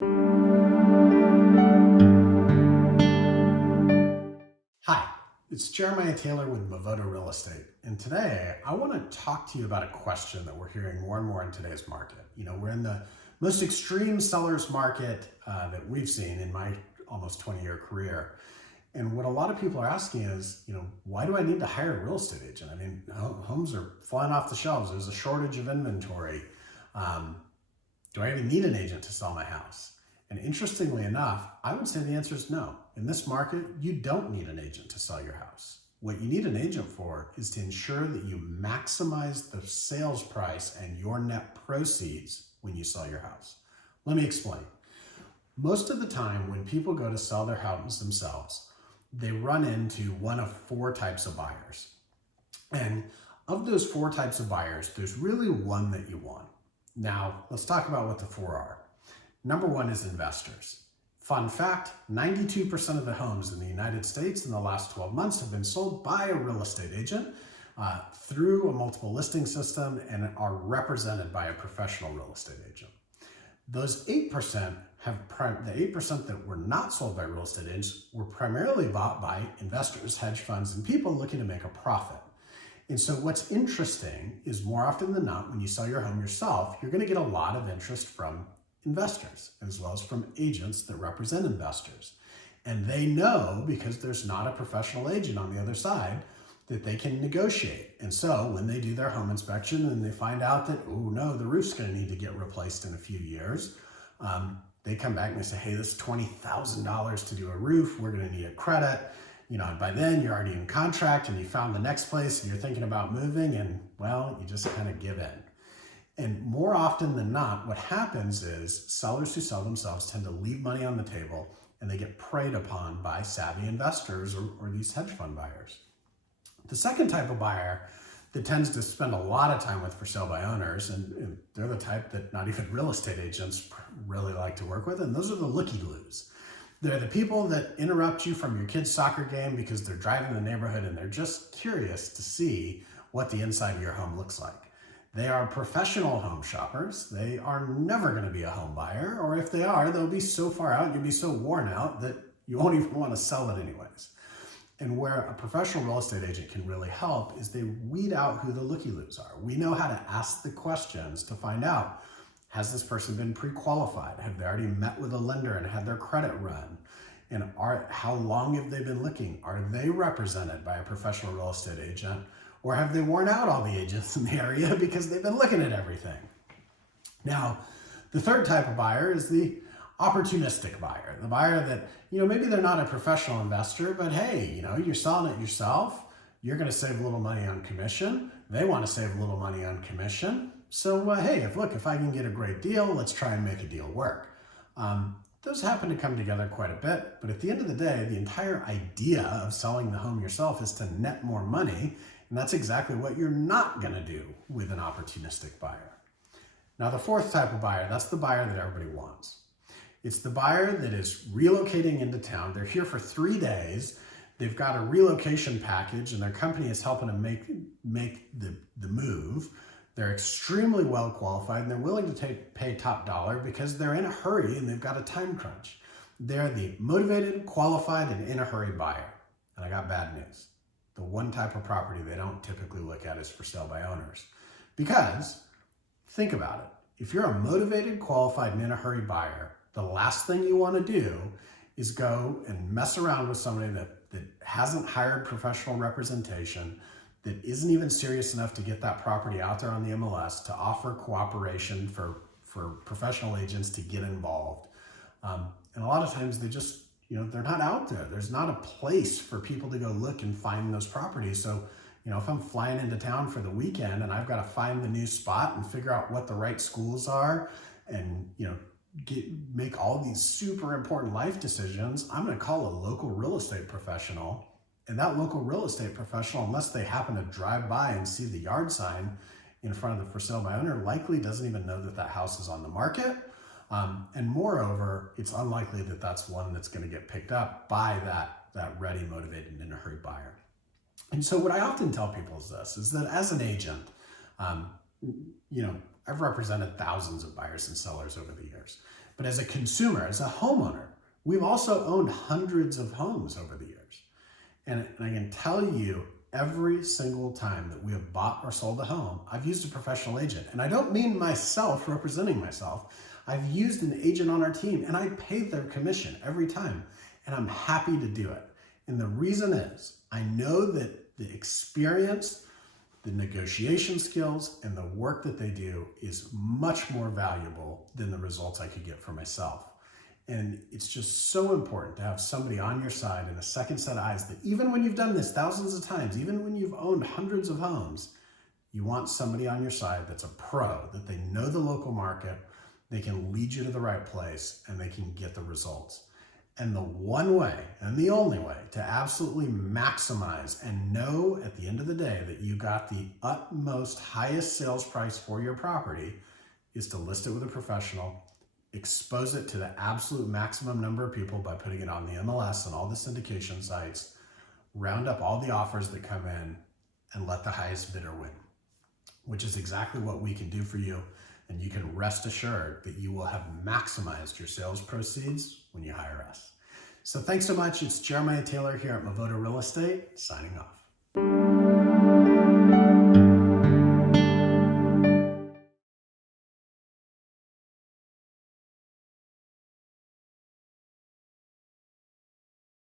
Hi, it's Jerimiah Taylor with Movoto Real Estate, and today I want to talk to you about a question that we're hearing more and more in today's market. We're in the most extreme seller's market that we've seen in my almost 20-year career. And what a lot of people are asking is, why do I need to hire a real estate agent? I mean, homes are flying off the shelves. There's a shortage of inventory. Do I even need an agent to sell my house? And interestingly enough, I would say the answer is no. In this market, you don't need an agent to sell your house. What you need an agent for is to ensure that you maximize the sales price and your net proceeds when you sell your house. Let me explain. Most of the time when people go to sell their house themselves, they run into one of four types of buyers. And of those four types of buyers, there's really one that you want. Now, let's talk about what the four are. Number one is investors. Fun fact, 92% of the homes in the United States in the last 12 months have been sold by a real estate agent through a multiple listing system and are represented by a professional real estate agent. Those 8% the 8% that were not sold by real estate agents were primarily bought by investors, hedge funds, and people looking to make a profit. And so what's interesting is more often than not, when you sell your home yourself, you're going to get a lot of interest from investors as well as from agents that represent investors. And they know, because there's not a professional agent on the other side, that they can negotiate. And so when they do their home inspection and they find out that, oh no, the roof's going to need to get replaced in a few years, they come back and they say, hey, this is $20,000 to do a roof. We're going to need a credit. And by then you're already in contract and you found the next place and you're thinking about moving, and well, you just kind of give in. And more often than not, what happens is sellers who sell themselves tend to leave money on the table and they get preyed upon by savvy investors or these hedge fund buyers. The second type of buyer that tends to spend a lot of time with for sale by owners, and they're the type that not even real estate agents really like to work with, and those are the Lookie Glues. They're the people that interrupt you from your kid's soccer game because they're driving the neighborhood and they're just curious to see what the inside of your home looks like. They are professional home shoppers. They are never going to be a home buyer, or if they are, they'll be so far out, you'll be so worn out that you won't even want to sell it anyways. And where a professional real estate agent can really help is they weed out who the Lookie Loos are. We know how to ask the questions to find out, has this person been pre-qualified? Have they already met with a lender and had their credit run? And how long have they been looking? Are they represented by a professional real estate agent? Or have they worn out all the agents in the area because they've been looking at everything? Now, the third type of buyer is the opportunistic buyer. The buyer that, maybe they're not a professional investor, but hey, you're selling it yourself. You're going to save a little money on commission. They want to save a little money on commission. So, hey, if I can get a great deal, let's try and make a deal work. Those happen to come together quite a bit, but at the end of the day, the entire idea of selling the home yourself is to net more money. And that's exactly what you're not going to do with an opportunistic buyer. Now, the fourth type of buyer, that's the buyer that everybody wants. It's the buyer that is relocating into town. They're here for 3 days. They've got a relocation package and their company is helping them make the move. They're extremely well qualified and they're willing to pay top dollar because they're in a hurry and they've got a time crunch. They're the motivated, qualified, and in a hurry buyer. And I got bad news. The one type of property they don't typically look at is for sale by owners. Because, think about it, if you're a motivated, qualified, and in a hurry buyer, the last thing you want to do is go and mess around with somebody that hasn't hired professional representation, that isn't even serious enough to get that property out there on the MLS, to offer cooperation for professional agents to get involved. And a lot of times they just, they're not out there. There's not a place for people to go look and find those properties. So, if I'm flying into town for the weekend and I've got to find the new spot and figure out what the right schools are and, make all these super important life decisions, I'm going to call a local real estate professional. And that local real estate professional, unless they happen to drive by and see the yard sign in front of the for sale by owner, likely doesn't even know that that house is on the market. And moreover, it's unlikely that that's one that's going to get picked up by that ready, motivated, and in a hurry buyer. And so what I often tell people is this, is that as an agent, I've represented thousands of buyers and sellers over the years. But as a consumer, as a homeowner, we've also owned hundreds of homes over the years. And I can tell you, every single time that we have bought or sold a home, I've used a professional agent. And I don't mean myself representing myself. I've used an agent on our team and I paid their commission every time. And I'm happy to do it. And the reason is, I know that the experience, the negotiation skills, and the work that they do is much more valuable than the results I could get for myself. And it's just so important to have somebody on your side and a second set of eyes that even when you've done this thousands of times, even when you've owned hundreds of homes, you want somebody on your side that's a pro, that they know the local market, they can lead you to the right place, and they can get the results. And the one way and the only way to absolutely maximize and know at the end of the day that you got the utmost highest sales price for your property is to list it with a professional, expose it to the absolute maximum number of people by putting it on the MLS and all the syndication sites, round up all the offers that come in, and let the highest bidder win, which is exactly what we can do for you. And you can rest assured that you will have maximized your sales proceeds when you hire us. So thanks so much. It's Jerimiah Taylor here at Real Estate, signing off.